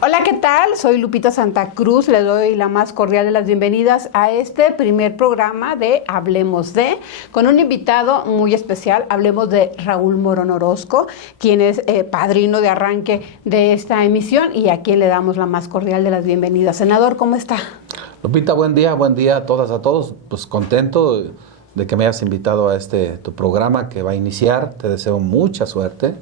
Hola, ¿qué tal? Soy Lupita Santa Cruz. Le doy la más cordial de las bienvenidas a este primer programa de Hablemos de, con un invitado muy especial. Hablemos de Raúl Morón Orozco, quien es padrino de arranque de esta emisión y a quien le damos la más cordial de las bienvenidas. Senador, ¿cómo está? Lupita, buen día a todas, a todos. Pues contento de que me hayas invitado a tu programa que va a iniciar. Te deseo mucha suerte.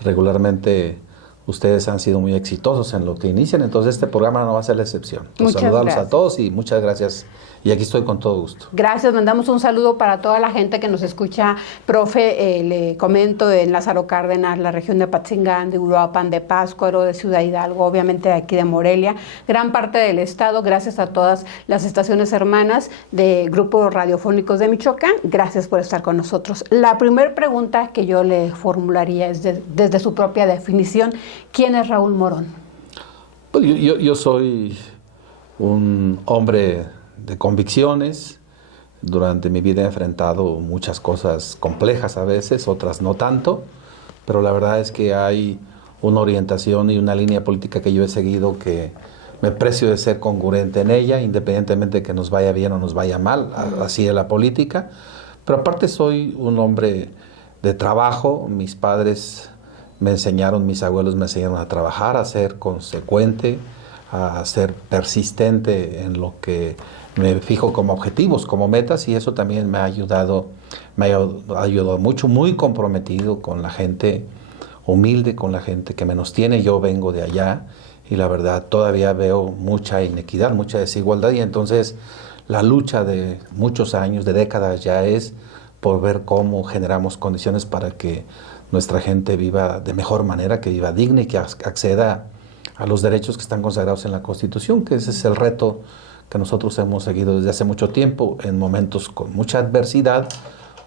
Regularmente ustedes han sido muy exitosos en lo que inician, entonces este programa no va a ser la excepción. Saludarlos a todos y muchas gracias. Y aquí estoy con todo gusto. Gracias, mandamos un saludo para toda la gente que nos escucha. Profe, le comento en Lázaro Cárdenas, la región de Apatzingán, de Uruapan, de Pátzcuaro, de Ciudad Hidalgo, obviamente de aquí de Morelia, gran parte del estado, gracias a todas las estaciones hermanas de grupos radiofónicos de Michoacán. Gracias por estar con nosotros. La primera pregunta que yo le formularía es desde su propia definición, ¿quién es Raúl Morón? Pues yo soy un hombre de convicciones. Durante mi vida he enfrentado muchas cosas complejas a veces, otras no tanto, pero la verdad es que hay una orientación y una línea política que yo he seguido que me precio de ser congruente en ella, independientemente de que nos vaya bien o nos vaya mal, así es la política. Pero aparte soy un hombre de trabajo. Mis padres me enseñaron, mis abuelos me enseñaron a trabajar, a ser consecuente, a ser persistente en lo que me fijo como objetivos, como metas, y eso también me ha ayudado mucho, muy comprometido con la gente humilde, con la gente que menos tiene. Yo vengo de allá y la verdad todavía veo mucha inequidad, mucha desigualdad, y entonces la lucha de muchos años, de décadas ya, es por ver cómo generamos condiciones para que nuestra gente viva de mejor manera, que viva digna y que acceda a los derechos que están consagrados en la Constitución, que ese es el reto que nosotros hemos seguido desde hace mucho tiempo, en momentos con mucha adversidad,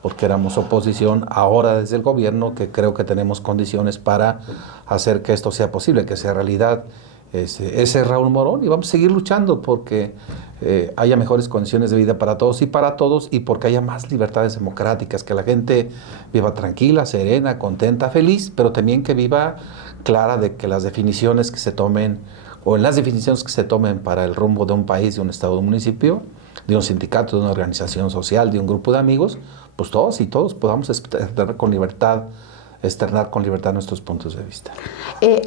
porque éramos oposición, ahora desde el gobierno, que creo que tenemos condiciones para hacer que esto sea posible, que sea realidad. Ese es Raúl Morón, y vamos a seguir luchando porque haya mejores condiciones de vida para todos, y porque haya más libertades democráticas, que la gente viva tranquila, serena, contenta, feliz, pero también que viva clara de que las definiciones que se tomen, o en las definiciones que se tomen para el rumbo de un país, de un estado, de un municipio, de un sindicato, de una organización social, de un grupo de amigos, pues todos y todos podamos externar con libertad nuestros puntos de vista.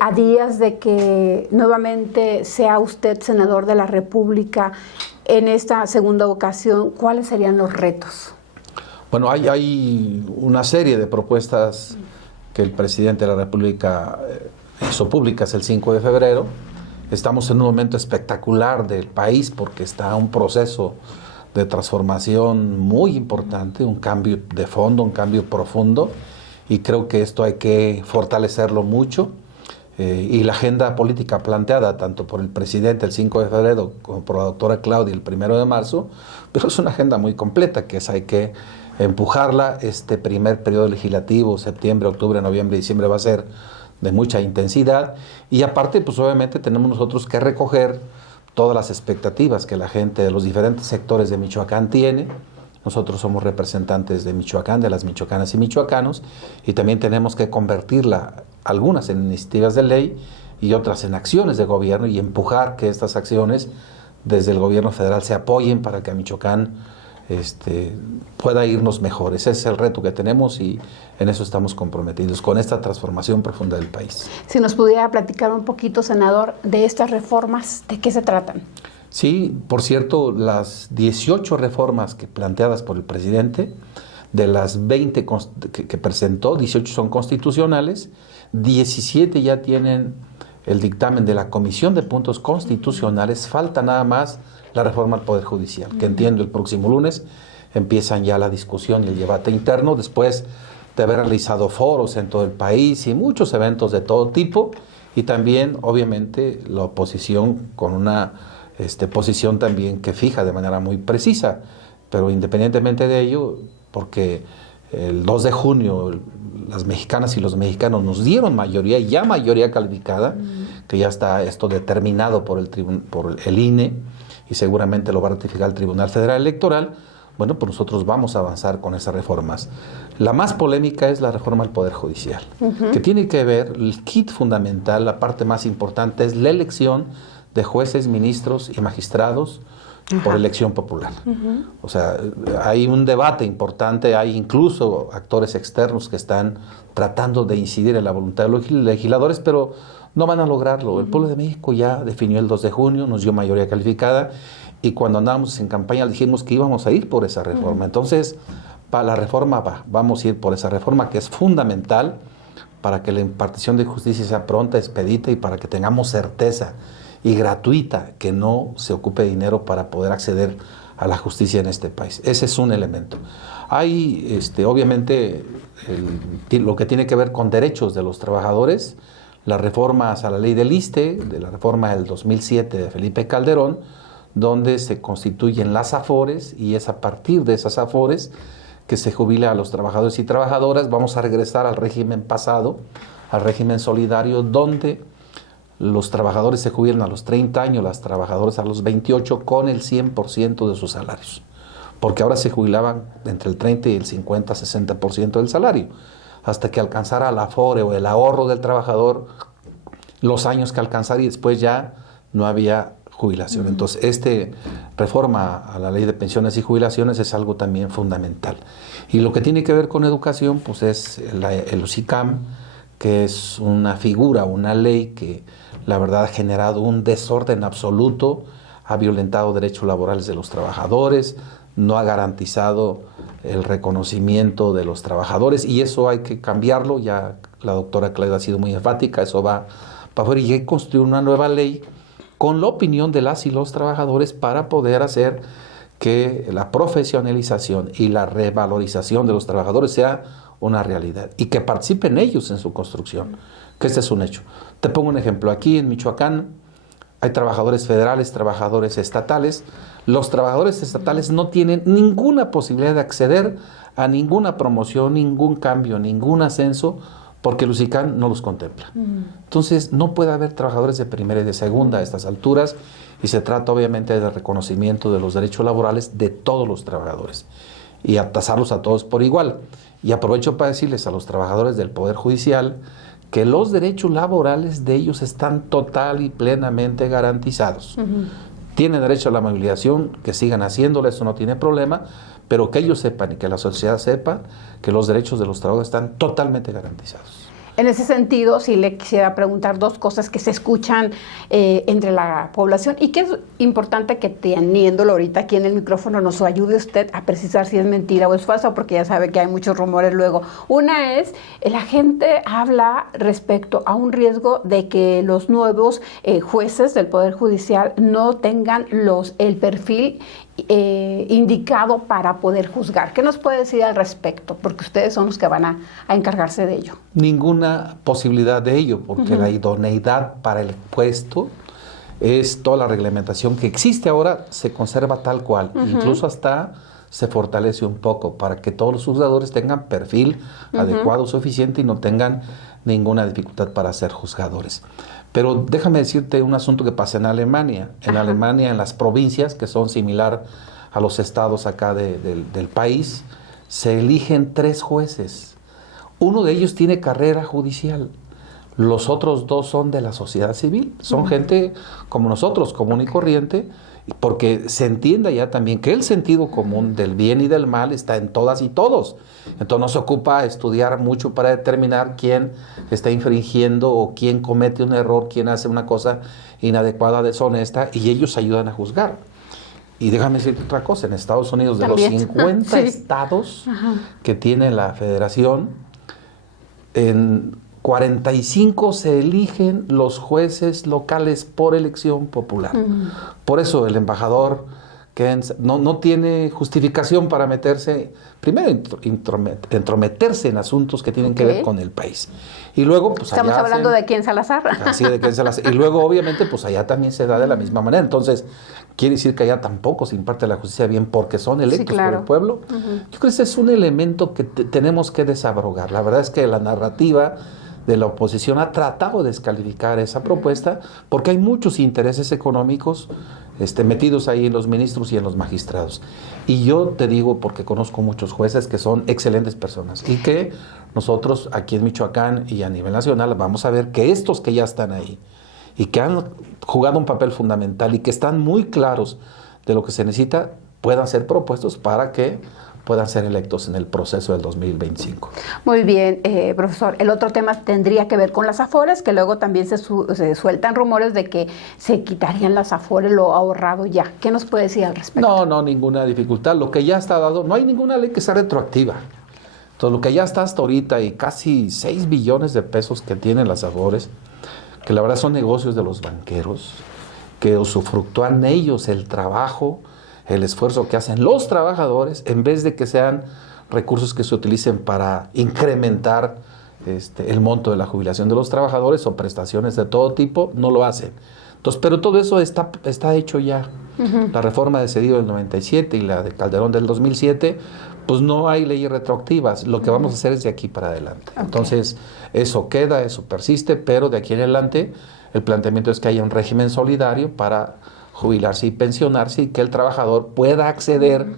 A días de que nuevamente sea usted senador de la República en esta segunda ocasión, ¿cuáles serían los retos? Bueno, hay una serie de propuestas que el presidente de la República hizo públicas el 5 de febrero. Estamos en un momento espectacular del país porque está un proceso de transformación muy importante, un cambio de fondo, un cambio profundo, y creo que esto hay que fortalecerlo mucho. Y la agenda política planteada tanto por el presidente el 5 de febrero como por la doctora Claudia el 1 de marzo, pero es una agenda muy completa que hay que empujarla. Este primer periodo legislativo, septiembre, octubre, noviembre y diciembre, va a ser de mucha intensidad, y aparte pues obviamente tenemos nosotros que recoger todas las expectativas que la gente de los diferentes sectores de Michoacán tiene. Nosotros somos representantes de Michoacán, de las michoacanas y michoacanos, y también tenemos que convertirla, algunas en iniciativas de ley y otras en acciones de gobierno, y empujar que estas acciones desde el gobierno federal se apoyen para que a Michoacán pueda irnos mejor. Ese es el reto que tenemos y en eso estamos comprometidos, con esta transformación profunda del país. Si nos pudiera platicar un poquito, senador, de estas reformas, ¿de qué se tratan? Sí, por cierto, las 18 reformas planteadas por el presidente, de las 20 que presentó, 18 son constitucionales, 17 ya tienen el dictamen de la Comisión de Puntos Constitucionales. Falta nada más la reforma al Poder Judicial, que entiendo el próximo lunes empiezan ya la discusión y el debate interno, después de haber realizado foros en todo el país y muchos eventos de todo tipo, y también obviamente la oposición con una posición también que fija de manera muy precisa. Pero independientemente de ello, porque el 2 de junio las mexicanas y los mexicanos nos dieron mayoría, ya mayoría calificada, que ya está esto determinado por el INE, y seguramente lo va a ratificar el Tribunal Federal Electoral, bueno, pues nosotros vamos a avanzar con esas reformas. La más polémica es la reforma del Poder Judicial, que tiene que ver, el kit fundamental, la parte más importante es la elección de jueces, ministros y magistrados por elección popular. O sea, hay un debate importante, hay incluso actores externos que están tratando de incidir en la voluntad de los legisladores, pero no van a lograrlo. El pueblo de México ya definió el 2 de junio, nos dio mayoría calificada, y cuando andábamos en campaña dijimos que íbamos a ir por esa reforma. Entonces, para la reforma vamos a ir por esa reforma que es fundamental para que la impartición de justicia sea pronta, expedita y para que tengamos certeza y gratuita, que no se ocupe dinero para poder acceder a la justicia en este país. Ese es un elemento. Hay, obviamente, lo que tiene que ver con derechos de los trabajadores, las reformas a la ley del ISSSTE, de la reforma del 2007 de Felipe Calderón, donde se constituyen las AFORES, y es a partir de esas AFORES que se jubila a los trabajadores y trabajadoras. Vamos a regresar al régimen pasado, al régimen solidario, donde los trabajadores se jubilan a los 30 años, las trabajadoras a los 28, con el 100% de sus salarios. Porque ahora se jubilaban entre el 30 y el 50, 60% del salario, hasta que alcanzara la AFORE o el ahorro del trabajador los años que alcanzara, y después ya no había jubilación. Entonces, reforma a la ley de pensiones y jubilaciones es algo también fundamental. Y lo que tiene que ver con educación, pues es el UCICAM, que es una figura, una ley que la verdad ha generado un desorden absoluto, ha violentado derechos laborales de los trabajadores, no ha garantizado el reconocimiento de los trabajadores, y eso hay que cambiarlo. Ya la doctora Claudia ha sido muy enfática, eso va para afuera, y hay que construir una nueva ley con la opinión de las y los trabajadores para poder hacer que la profesionalización y la revalorización de los trabajadores sea una realidad y que participen ellos en su construcción, que este es un hecho. Te pongo un ejemplo. Aquí en Michoacán hay trabajadores federales, trabajadores estatales. Los trabajadores estatales no tienen ninguna posibilidad de acceder a ninguna promoción, ningún cambio, ningún ascenso, porque el UCICAM no los contempla. Entonces, no puede haber trabajadores de primera y de segunda a estas alturas, y se trata obviamente de reconocimiento de los derechos laborales de todos los trabajadores y a tasarlos a todos por igual. Y aprovecho para decirles a los trabajadores del Poder Judicial que los derechos laborales de ellos están total y plenamente garantizados. Tienen derecho a la movilización, que sigan haciéndolo, eso no tiene problema, pero que ellos sepan y que la sociedad sepa que los derechos de los trabajadores están totalmente garantizados. En ese sentido, sí le quisiera preguntar dos cosas que se escuchan entre la población y que es importante que teniéndolo ahorita aquí en el micrófono nos ayude usted a precisar si es mentira o es falso, porque ya sabe que hay muchos rumores luego. Una es, la gente habla respecto a un riesgo de que los nuevos jueces del Poder Judicial no tengan el perfil indicado para poder juzgar. ¿Qué nos puede decir al respecto? Porque ustedes son los que van a encargarse de ello. Ninguna posibilidad de ello, porque la idoneidad para el puesto es toda la reglamentación que existe ahora, se conserva tal cual, incluso hasta se fortalece un poco para que todos los juzgadores tengan perfil adecuado, suficiente, y no tengan ninguna dificultad para ser juzgadores. Pero déjame decirte un asunto que pasa en Alemania. En Alemania, en las provincias, que son similar a los estados acá del país, se eligen 3 jueces. Uno de ellos tiene carrera judicial. Los otros 2 son de la sociedad civil. Son gente como nosotros, común y corriente, porque se entienda ya también que el sentido común del bien y del mal está en todas y todos. Entonces no se ocupa estudiar mucho para determinar quién está infringiendo o quién comete un error, quién hace una cosa inadecuada, deshonesta, y ellos ayudan a juzgar. Y déjame decirte otra cosa, en Estados Unidos, de los 50 estados que tiene la federación, en 45 se eligen los jueces locales por elección popular. Por eso el embajador no tiene justificación para meterse, primero entrometerse en asuntos que tienen que ver con el país. Y luego, pues estamos hablando de Ken Salazar. Así de Ken Salazar. Y luego, obviamente, pues allá también se da de la misma manera. Entonces, quiere decir que allá tampoco se imparte la justicia bien porque son electos por el pueblo. Yo creo que ese es un elemento que tenemos que desabrogar. La verdad es que la narrativa de la oposición ha tratado de descalificar esa propuesta porque hay muchos intereses económicos metidos ahí en los ministros y en los magistrados. Y yo te digo, porque conozco muchos jueces que son excelentes personas y que nosotros aquí en Michoacán y a nivel nacional vamos a ver que estos que ya están ahí y que han jugado un papel fundamental y que están muy claros de lo que se necesita, puedan ser propuestos para que puedan ser electos en el proceso del 2025. Muy bien, profesor. El otro tema tendría que ver con las afores, que luego también se sueltan rumores de que se quitarían las afores, lo ahorrado ya. ¿Qué nos puede decir al respecto? No, ninguna dificultad. Lo que ya está dado, no hay ninguna ley que sea retroactiva. Entonces, lo que ya está hasta ahorita y casi 6 billones de pesos que tienen las afores, que la verdad son negocios de los banqueros, que usufructúan ellos el trabajo, el esfuerzo que hacen los trabajadores, en vez de que sean recursos que se utilicen para incrementar el monto de la jubilación de los trabajadores o prestaciones de todo tipo, no lo hacen. Entonces, pero todo eso está hecho ya. La reforma de Cedillo del 97 y la de Calderón del 2007, pues no hay leyes retroactivas. Lo que vamos a hacer es de aquí para adelante. Okay. Entonces, eso queda, eso persiste, pero de aquí en adelante el planteamiento es que haya un régimen solidario para jubilarse y pensionarse y que el trabajador pueda acceder,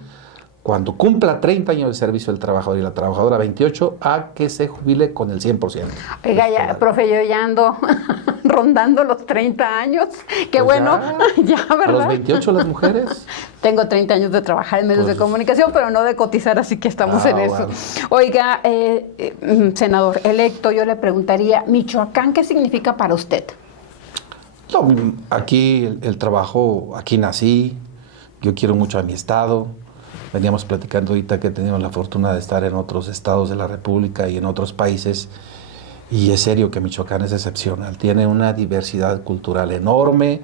cuando cumpla 30 años de servicio el trabajador y la trabajadora 28, a que se jubile con el 100%. Oiga, ya, profe, yo ya ando rondando los 30 años. Qué pues bueno, ya, ¿verdad? ¿A los 28 las mujeres? Tengo 30 años de trabajar en medios de comunicación, pero no de cotizar, así que estamos en eso. Bueno. Oiga, senador electo, yo le preguntaría, Michoacán, ¿qué significa para usted? No, aquí el trabajo, aquí nací, yo quiero mucho a mi estado. Veníamos platicando ahorita que tenemos la fortuna de estar en otros estados de la República y en otros países, y es serio que Michoacán es excepcional. Tiene una diversidad cultural enorme,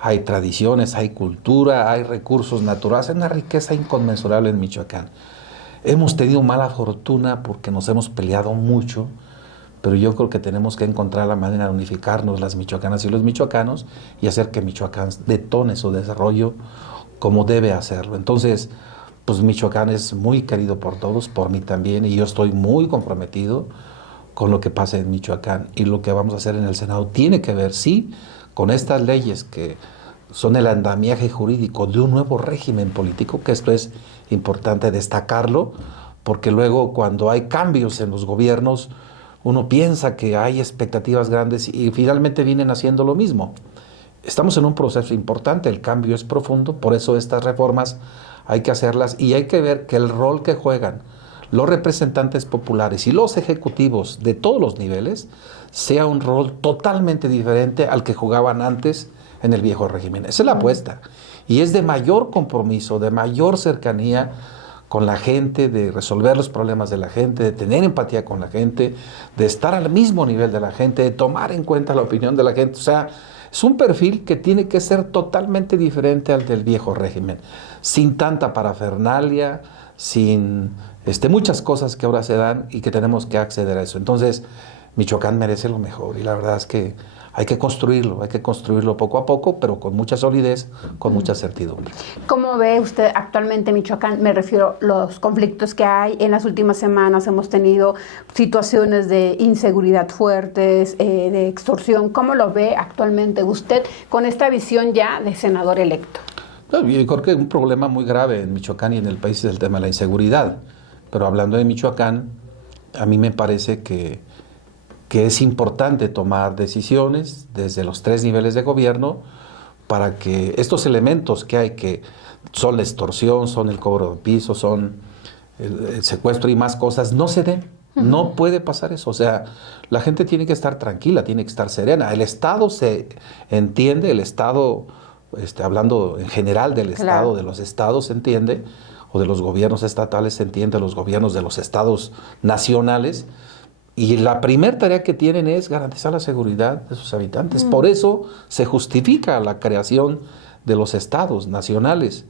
hay tradiciones, hay cultura, hay recursos naturales, hay una riqueza inconmensurable en Michoacán. Hemos tenido mala fortuna porque nos hemos peleado mucho, pero yo creo que tenemos que encontrar la manera de unificarnos las michoacanas y los michoacanos y hacer que Michoacán detone su desarrollo como debe hacerlo. Entonces, pues Michoacán es muy querido por todos, por mí también, y yo estoy muy comprometido con lo que pasa en Michoacán, y lo que vamos a hacer en el Senado tiene que ver, sí, con estas leyes que son el andamiaje jurídico de un nuevo régimen político, que esto es importante destacarlo, porque luego cuando hay cambios en los gobiernos, uno piensa que hay expectativas grandes y finalmente vienen haciendo lo mismo. Estamos en un proceso importante, el cambio es profundo, por eso estas reformas hay que hacerlas y hay que ver que el rol que juegan los representantes populares y los ejecutivos de todos los niveles sea un rol totalmente diferente al que jugaban antes en el viejo régimen. Esa es la apuesta y es de mayor compromiso, de mayor cercanía con la gente, de resolver los problemas de la gente, de tener empatía con la gente, de estar al mismo nivel de la gente, de tomar en cuenta la opinión de la gente. O sea, es un perfil que tiene que ser totalmente diferente al del viejo régimen, sin tanta parafernalia, sin muchas cosas que ahora se dan y que tenemos que acceder a eso. Entonces, Michoacán merece lo mejor y la verdad es que hay que construirlo poco a poco, pero con mucha solidez, con mucha certidumbre. ¿Cómo ve usted actualmente Michoacán? Me refiero a los conflictos que hay. En las últimas semanas hemos tenido situaciones de inseguridad fuertes, de extorsión. ¿Cómo lo ve actualmente usted con esta visión ya de senador electo? No, yo creo que un problema muy grave en Michoacán y en el país es el tema de la inseguridad. Pero hablando de Michoacán, a mí me parece que es importante tomar decisiones desde los 3 niveles de gobierno para que estos elementos que hay, que son la extorsión, son el cobro de piso, son el secuestro y más cosas, no se den. No puede pasar eso. O sea, la gente tiene que estar tranquila, tiene que estar serena. El Estado se entiende, el Estado, hablando en general del Estado, de los estados se entiende, o de los gobiernos estatales se entiende, los gobiernos de los estados nacionales. Y la primera tarea que tienen es garantizar la seguridad de sus habitantes. Por eso se justifica la creación de los estados nacionales.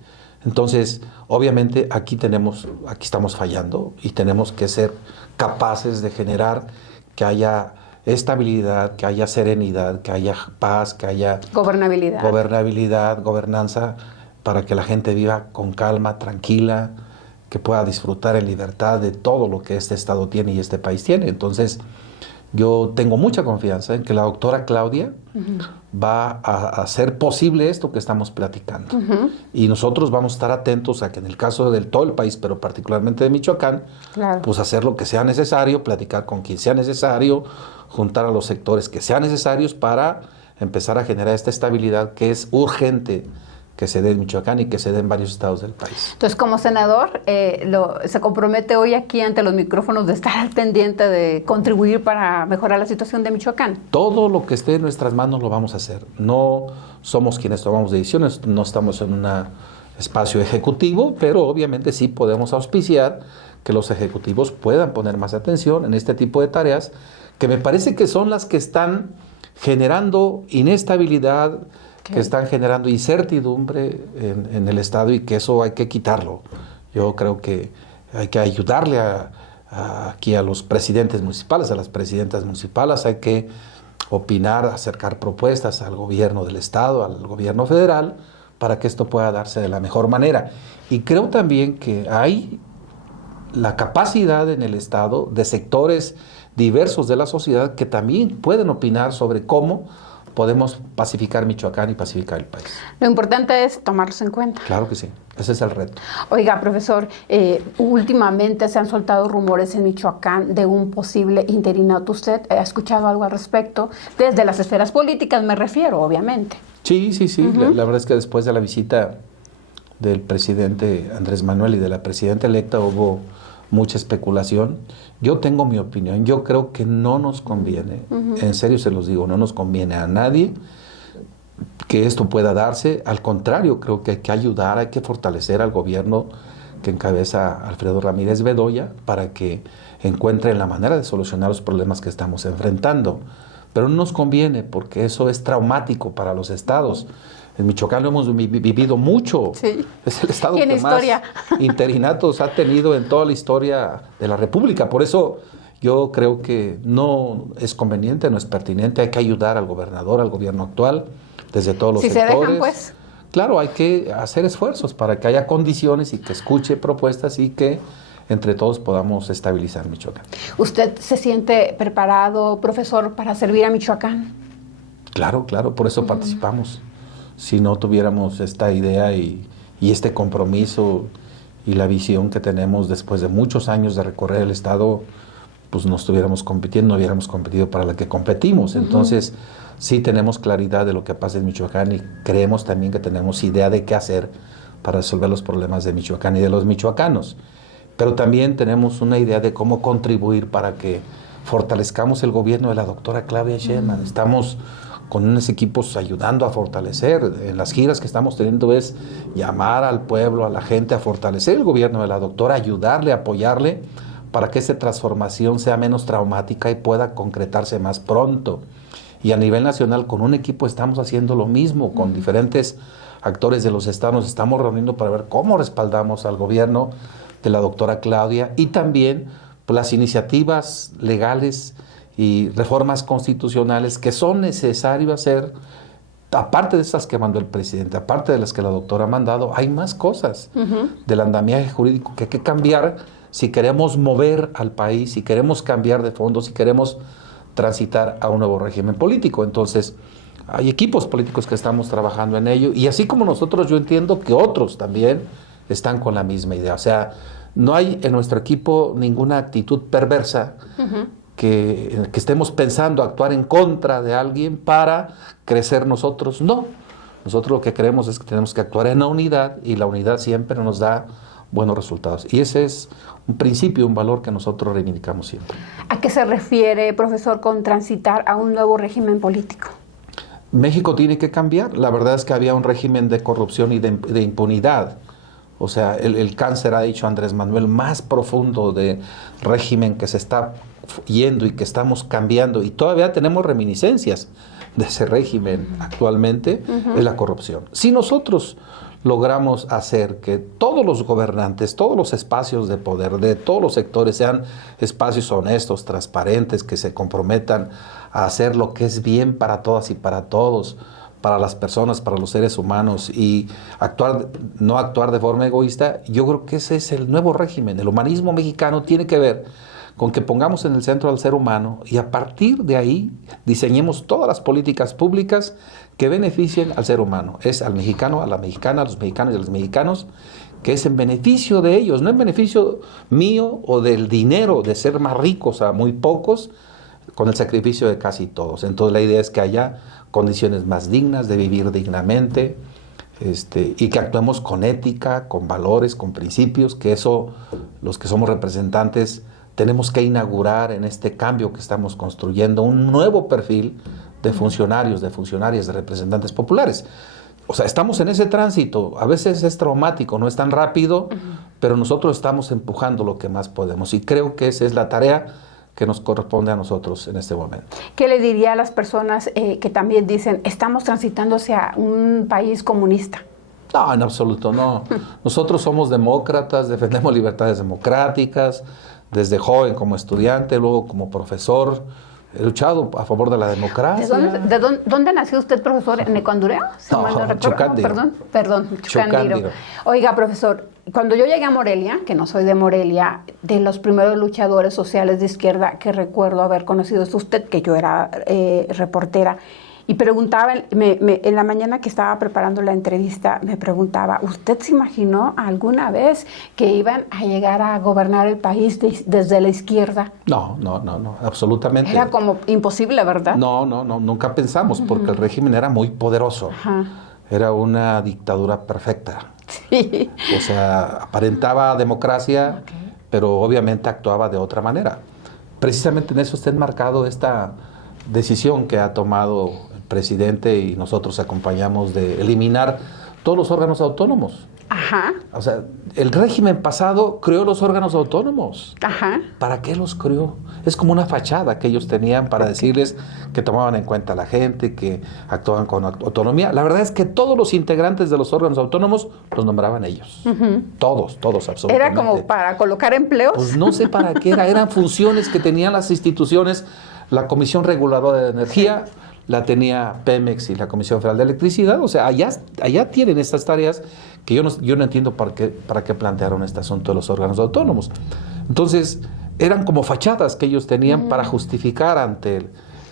Entonces, obviamente, aquí estamos fallando y tenemos que ser capaces de generar que haya estabilidad, que haya serenidad, que haya paz, que haya gobernabilidad, gobernanza, para que la gente viva con calma, tranquila, que pueda disfrutar en libertad de todo lo que este Estado tiene y este país tiene. Entonces, Yo tengo mucha confianza en que la doctora Claudia va a hacer posible esto que estamos platicando. Y nosotros vamos a estar atentos a que en el caso de todo el país, pero particularmente de Michoacán, pues hacer lo que sea necesario, platicar con quien sea necesario, juntar a los sectores que sean necesarios para empezar a generar esta estabilidad que es urgente que se dé en Michoacán y que se dé en varios estados del país. Entonces, como senador, se compromete hoy aquí ante los micrófonos de estar al pendiente de contribuir para mejorar la situación de Michoacán. Todo lo que esté en nuestras manos lo vamos a hacer. No somos quienes tomamos decisiones, no estamos en un espacio ejecutivo, pero obviamente sí podemos auspiciar que los ejecutivos puedan poner más atención en este tipo de tareas, que me parece que son las que están generando inestabilidad, que están generando incertidumbre en el Estado, y que eso hay que quitarlo. Yo creo que hay que ayudarle aquí a los presidentes municipales, a las presidentas municipales, hay que opinar, acercar propuestas al gobierno del Estado, al gobierno federal, para que esto pueda darse de la mejor manera. Y creo también que hay la capacidad en el Estado de sectores diversos de la sociedad que también pueden opinar sobre cómo podemos pacificar Michoacán y pacificar el país. Lo importante es tomarlos en cuenta. Claro que sí, ese es el reto. Oiga, profesor, últimamente se han soltado rumores en Michoacán de un posible interinato. ¿Usted ha escuchado algo al respecto? Desde las esferas políticas me refiero, obviamente. Sí. La verdad es que después de la visita del presidente Andrés Manuel y de la presidenta electa hubo mucha especulación. Yo tengo mi opinión. Yo creo que no nos conviene, en serio se los digo, no nos conviene a nadie que esto pueda darse. Al contrario, creo que hay que ayudar, hay que fortalecer al gobierno que encabeza Alfredo Ramírez Bedoya para que encuentren la manera de solucionar los problemas que estamos enfrentando. Pero no nos conviene porque eso es traumático para los estados. En Michoacán lo hemos vivido mucho. Sí. Es el estado que más interinatos ha tenido en toda la historia de la República. Por eso yo creo que no es conveniente, no es pertinente. Hay que ayudar al gobernador, al gobierno actual, desde todos los sectores. Se dejan, pues. Claro, hay que hacer esfuerzos para que haya condiciones y que escuche propuestas y que entre todos podamos estabilizar Michoacán. ¿Usted se siente preparado, profesor, para servir a Michoacán? Claro, por eso participamos. Si no tuviéramos esta idea y este compromiso y la visión que tenemos después de muchos años de recorrer el Estado, pues no estuviéramos compitiendo, no hubiéramos competido para la que competimos. Entonces, sí tenemos claridad de lo que pasa en Michoacán y creemos también que tenemos idea de qué hacer para resolver los problemas de Michoacán y de los michoacanos. Pero también tenemos una idea de cómo contribuir para que fortalezcamos el gobierno de la doctora Claudia Sheinbaum. Estamos con unos equipos ayudando a fortalecer. En las giras que estamos teniendo es llamar al pueblo, a la gente, a fortalecer el gobierno de la doctora, ayudarle, apoyarle para que esa transformación sea menos traumática y pueda concretarse más pronto. Y a nivel nacional, con un equipo estamos haciendo lo mismo, con diferentes actores de los estados, nos estamos reuniendo para ver cómo respaldamos al gobierno de la doctora Claudia y también pues, las iniciativas legales y reformas constitucionales que son necesarias hacer, aparte de estas que mandó el presidente, aparte de las que la doctora ha mandado, hay más cosas del andamiaje jurídico que hay que cambiar si queremos mover al país, si queremos cambiar de fondo, si queremos transitar a un nuevo régimen político. Entonces, hay equipos políticos que estamos trabajando en ello, y así como nosotros, yo entiendo que otros también están con la misma idea. O sea, no hay en nuestro equipo ninguna actitud perversa que estemos pensando actuar en contra de alguien para crecer nosotros. No, nosotros lo que creemos es que tenemos que actuar en la unidad, y la unidad siempre nos da buenos resultados. Y ese es un principio, un valor que nosotros reivindicamos siempre. ¿A qué se refiere, profesor, con transitar a un nuevo régimen político? México tiene que cambiar. La verdad es que había un régimen de corrupción y de impunidad. O sea, el cáncer, ha dicho Andrés Manuel, más profundo de régimen que se está yendo y que estamos cambiando, y todavía tenemos reminiscencias de ese régimen actualmente, es la corrupción. Si nosotros logramos hacer que todos los gobernantes, todos los espacios de poder de todos los sectores sean espacios honestos, transparentes, que se comprometan a hacer lo que es bien para todas y para todos, para las personas, para los seres humanos, y no actuar de forma egoísta, yo creo que ese es el nuevo régimen. El humanismo mexicano tiene que ver con que pongamos en el centro al ser humano y a partir de ahí diseñemos todas las políticas públicas que beneficien al ser humano. Es al mexicano, a la mexicana, a los mexicanos y a los mexicanos, que es en beneficio de ellos, no en beneficio mío o del dinero, de ser más ricos a muy pocos, con el sacrificio de casi todos. Entonces la idea es que haya condiciones más dignas, de vivir dignamente, y que actuemos con ética, con valores, con principios, que eso los que somos representantes tenemos que inaugurar en este cambio que estamos construyendo, un nuevo perfil de funcionarios, de funcionarias, de representantes populares. O sea, estamos en ese tránsito, a veces es traumático, no es tan rápido, pero nosotros estamos empujando lo que más podemos y creo que esa es la tarea que nos corresponde a nosotros en este momento. ¿Qué le diría a las personas que también dicen, estamos transitando hacia un país comunista? No, en absoluto, no. Nosotros somos demócratas, defendemos libertades democráticas, desde joven como estudiante, luego como profesor. He luchado a favor de la democracia. ¿Dónde nació usted, profesor? ¿En Ecuandureo? Si No, mal no recuerdo. Chucándiro. Perdón, Chucándiro. Oiga, profesor, cuando yo llegué a Morelia, que no soy de Morelia, de los primeros luchadores sociales de izquierda que recuerdo haber conocido es usted, que yo era reportera, y preguntaba, en la mañana que estaba preparando la entrevista, me preguntaba, ¿usted se imaginó alguna vez que iban a llegar a gobernar el país desde la izquierda? No, absolutamente. Era como imposible, ¿verdad? No, nunca pensamos, porque el régimen era muy poderoso. Ajá. Era una dictadura perfecta. Sí. O sea, aparentaba democracia, pero obviamente actuaba de otra manera. Precisamente en eso está enmarcado esta decisión que ha tomado el presidente y nosotros acompañamos de eliminar todos los órganos autónomos. Ajá. O sea, el régimen pasado creó los órganos autónomos. Ajá. ¿Para qué los creó? Es como una fachada que ellos tenían para decirles que tomaban en cuenta a la gente, que actuaban con autonomía. La verdad es que todos los integrantes de los órganos autónomos los nombraban ellos. Todos, absolutamente. ¿Era como para colocar empleos? Pues no sé para qué era. Eran funciones que tenían las instituciones. La Comisión Reguladora de Energía la tenía Pemex y la Comisión Federal de Electricidad. O sea, allá tienen estas tareas que yo no entiendo para qué plantearon este asunto de los órganos autónomos. Entonces, eran como fachadas que ellos tenían para justificar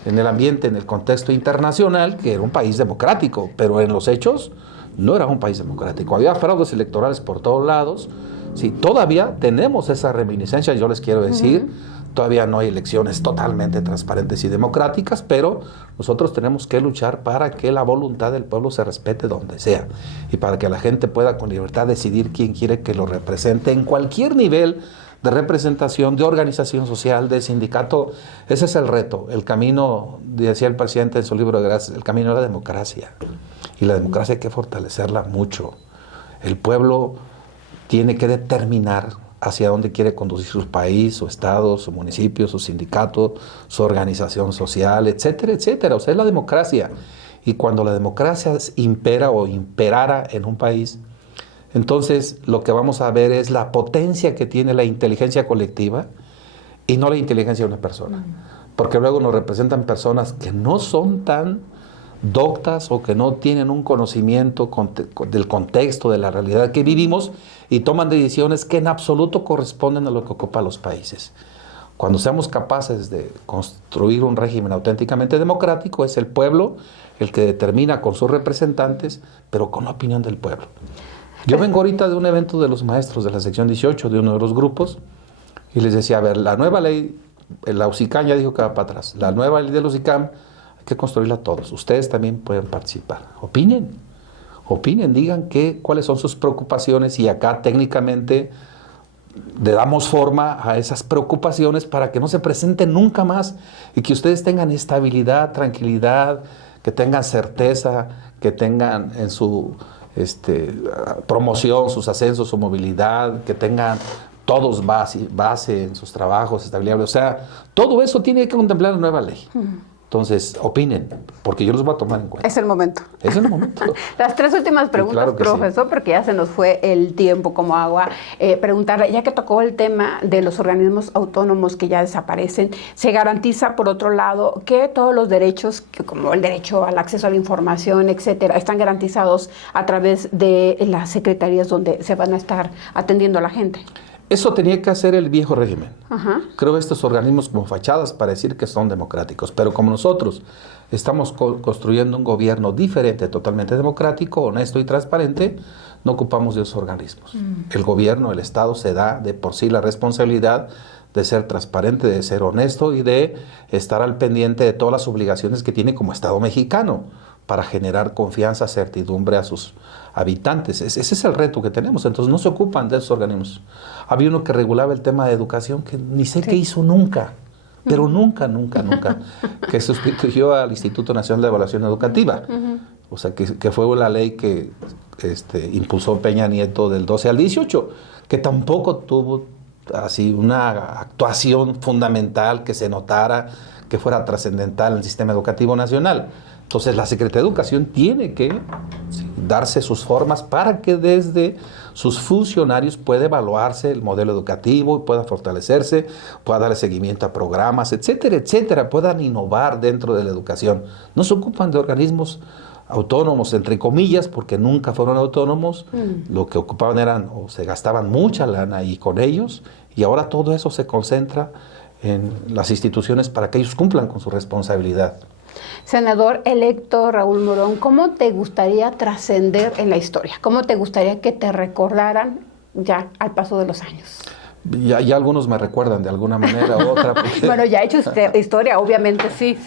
en el ambiente, en el contexto internacional, que era un país democrático, pero en los hechos no era un país democrático. Había fraudes electorales por todos lados. Sí, todavía tenemos esa reminiscencia, yo les quiero decir. Todavía no hay elecciones totalmente transparentes y democráticas, pero nosotros tenemos que luchar para que la voluntad del pueblo se respete donde sea y para que la gente pueda con libertad decidir quién quiere que lo represente en cualquier nivel de representación, de organización social, de sindicato. Ese es el reto. El camino, decía el presidente en su libro de Gracias, el camino de la democracia. Y la democracia hay que fortalecerla mucho. El pueblo tiene que determinar hacia dónde quiere conducir su país, su estado, su municipio, su sindicato, su organización social, etcétera, etcétera. O sea, es la democracia. Y cuando la democracia impera o imperara en un país, entonces lo que vamos a ver es la potencia que tiene la inteligencia colectiva y no la inteligencia de una persona. Porque luego nos representan personas que no son tan doctas o que no tienen un conocimiento del contexto, de la realidad que vivimos y toman decisiones que en absoluto corresponden a lo que ocupa los países. Cuando seamos capaces de construir un régimen auténticamente democrático, es el pueblo el que determina con sus representantes, pero con la opinión del pueblo. Yo vengo ahorita de un evento de los maestros de la sección 18, de uno de los grupos, y les decía, a ver, la nueva ley, la UCICAM ya dijo que va para atrás, la nueva ley de la UCICAM hay que construirla todos, ustedes también pueden participar, opinen, digan cuáles son sus preocupaciones y acá técnicamente le damos forma a esas preocupaciones para que no se presenten nunca más y que ustedes tengan estabilidad, tranquilidad, que tengan certeza, que tengan en su promoción, sus ascensos, su movilidad, que tengan todos base en sus trabajos, estabilidad. O sea, todo eso tiene que contemplar la nueva ley. Entonces, opinen, porque yo los voy a tomar en cuenta. Es el momento. Es el momento. Las tres últimas preguntas, claro, profesor, sí, porque ya se nos fue el tiempo como agua. Preguntarle, ya que tocó el tema de los organismos autónomos que ya desaparecen, ¿se garantiza, por otro lado, que todos los derechos, como el derecho al acceso a la información, etcétera, están garantizados a través de las secretarías donde se van a estar atendiendo a la gente? Eso tenía que hacer el viejo régimen. Ajá. Creo estos organismos como fachadas para decir que son democráticos, pero como nosotros estamos construyendo un gobierno diferente, totalmente democrático, honesto y transparente, no ocupamos de esos organismos. El gobierno, el Estado se da de por sí la responsabilidad de ser transparente, de ser honesto y de estar al pendiente de todas las obligaciones que tiene como Estado mexicano para generar confianza, certidumbre a sus habitantes. Ese es el reto que tenemos, entonces no se ocupan de esos organismos. Había uno que regulaba el tema de educación que ni sé qué hizo nunca, pero nunca, que sustituyó al Instituto Nacional de Evaluación Educativa. O sea, que fue la ley que impulsó Peña Nieto del 12 al 18, que tampoco tuvo así una actuación fundamental que se notara, que fuera trascendental en el sistema educativo nacional. Entonces la Secretaría de Educación tiene que darse sus formas para que desde sus funcionarios pueda evaluarse el modelo educativo, pueda fortalecerse, pueda darle seguimiento a programas, etcétera, etcétera, puedan innovar dentro de la educación. No se ocupan de organismos autónomos, entre comillas, porque nunca fueron autónomos. Lo que ocupaban eran, o se gastaban mucha lana ahí con ellos, y ahora todo eso se concentra en las instituciones para que ellos cumplan con su responsabilidad. Senador electo Raúl Morón, ¿cómo te gustaría trascender en la historia? ¿Cómo te gustaría que te recordaran ya al paso de los años? Ya algunos me recuerdan de alguna manera u otra. Porque bueno, ya ha hecho usted historia, obviamente, sí,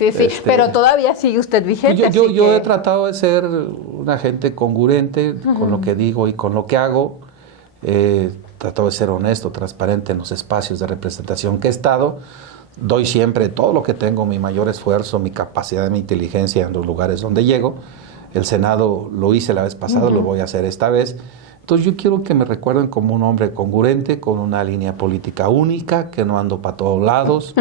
pero todavía sigue usted vigente. Yo he tratado de ser una gente congruente con lo que digo y con lo que hago. He tratado de ser honesto, transparente en los espacios de representación que he estado. Doy siempre todo lo que tengo, mi mayor esfuerzo, mi capacidad, mi inteligencia en los lugares donde llego. El Senado lo hice la vez pasada, lo voy a hacer esta vez. Entonces yo quiero que me recuerden como un hombre congruente, con una línea política única, que no ando para todos lados.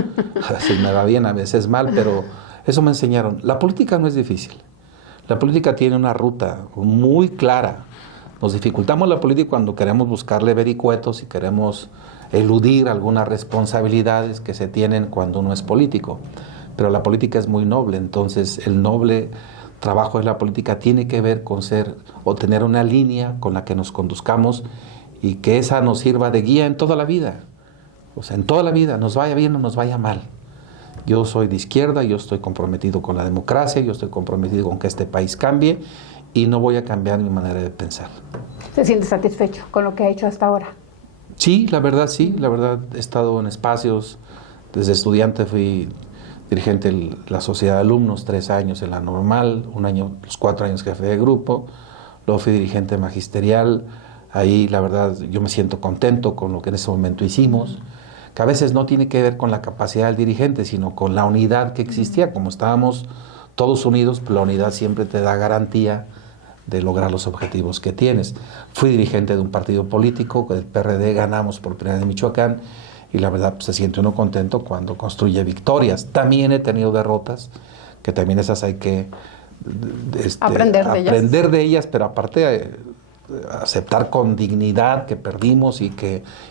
Así me va bien, a veces mal, pero eso me enseñaron. La política no es difícil. La política tiene una ruta muy clara. Nos dificultamos la política cuando queremos buscarle vericuetos y queremos eludir algunas responsabilidades que se tienen cuando uno es político. Pero la política es muy noble, entonces el noble trabajo de la política tiene que ver con ser o tener una línea con la que nos conduzcamos y que esa nos sirva de guía en toda la vida. O sea, en toda la vida, nos vaya bien o nos vaya mal. Yo soy de izquierda, yo estoy comprometido con la democracia, yo estoy comprometido con que este país cambie y no voy a cambiar mi manera de pensar. ¿Se siente satisfecho con lo que ha hecho hasta ahora? Sí, la verdad he estado en espacios, desde estudiante fui dirigente de la Sociedad de Alumnos, 3 años en la normal, un año, los 4 años jefe de grupo, luego fui dirigente magisterial, ahí la verdad yo me siento contento con lo que en ese momento hicimos, que a veces no tiene que ver con la capacidad del dirigente, sino con la unidad que existía, como estábamos todos unidos, pues la unidad siempre te da garantía de lograr los objetivos que tienes. Fui dirigente de un partido político, el PRD, ganamos por primera vez en Michoacán, y la verdad pues, se siente uno contento cuando construye victorias. También he tenido derrotas, que también esas hay que aprender de ellas, pero aparte aceptar con dignidad que perdimos y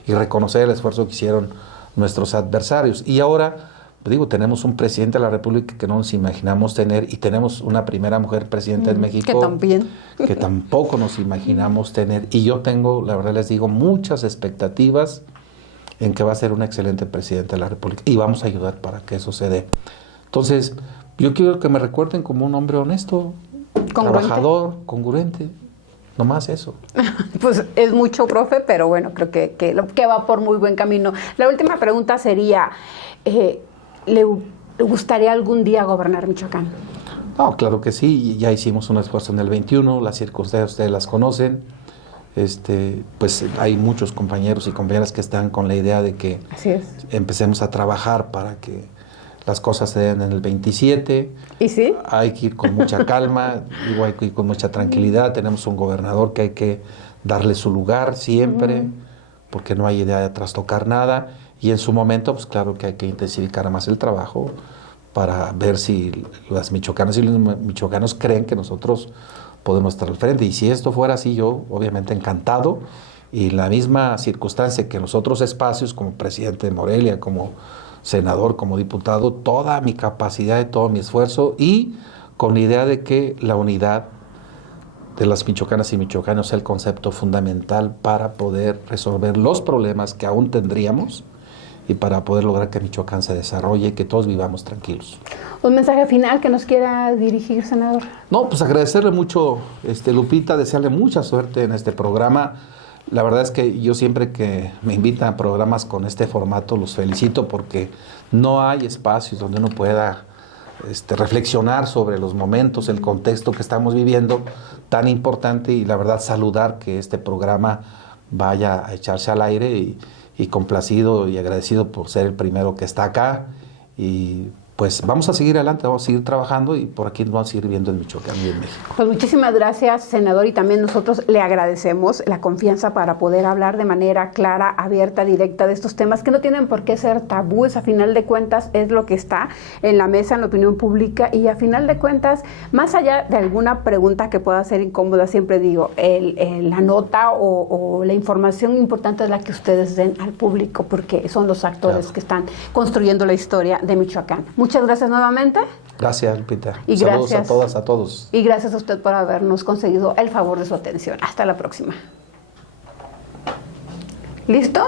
reconocer el esfuerzo que hicieron nuestros adversarios. Y ahora, digo, tenemos un presidente de la República que no nos imaginamos tener, y tenemos una primera mujer presidenta en México que tampoco nos imaginamos tener. Y yo tengo, la verdad les digo, muchas expectativas en que va a ser una excelente presidenta de la República y vamos a ayudar para que eso se dé. Entonces, yo quiero que me recuerden como un hombre honesto, trabajador, congruente. No más eso. Pues es mucho, profe, pero bueno, creo que va por muy buen camino. La última pregunta sería, ¿le gustaría algún día gobernar Michoacán? No, claro que sí. Ya hicimos un esfuerzo en el 21, las circunstancias ustedes las conocen. Pues hay muchos compañeros y compañeras que están con la idea de que empecemos a trabajar para que las cosas se den en el 27. ¿Y sí? Hay que ir con mucha calma, digo, hay que ir con mucha tranquilidad. Tenemos un gobernador que hay que darle su lugar siempre, porque no hay idea de trastocar nada. Y en su momento, pues claro que hay que intensificar más el trabajo para ver si las michoacanas y los michoacanos creen que nosotros podemos estar al frente. Y si esto fuera así, yo obviamente encantado. Y la misma circunstancia que en los otros espacios, como presidente de Morelia, como senador, como diputado, toda mi capacidad y todo mi esfuerzo, y con la idea de que la unidad de las michoacanas y michoacanos sea el concepto fundamental para poder resolver los problemas que aún tendríamos y para poder lograr que Michoacán se desarrolle y que todos vivamos tranquilos. ¿Un mensaje final que nos quiera dirigir, senador? No, pues agradecerle mucho, Lupita, desearle mucha suerte en este programa. La verdad es que yo siempre que me invitan a programas con este formato los felicito porque no hay espacios donde uno pueda reflexionar sobre los momentos, el contexto que estamos viviendo tan importante, y la verdad saludar que este programa vaya a echarse al aire y complacido y agradecido por ser el primero que está acá, y pues vamos a seguir adelante, vamos a seguir trabajando y por aquí nos vamos a seguir viendo en Michoacán y en México. Pues muchísimas gracias, senador, y también nosotros le agradecemos la confianza para poder hablar de manera clara, abierta, directa de estos temas que no tienen por qué ser tabúes. A final de cuentas es lo que está en la mesa, en la opinión pública, y a final de cuentas, más allá de alguna pregunta que pueda ser incómoda, siempre digo, la nota o la información importante es la que ustedes den al público, porque son los actores que están construyendo la historia de Michoacán. Muchas gracias nuevamente. Gracias, Lupita. Y saludos gracias a todas, a todos. Y gracias a usted por habernos concedido el favor de su atención. Hasta la próxima. ¿Listo?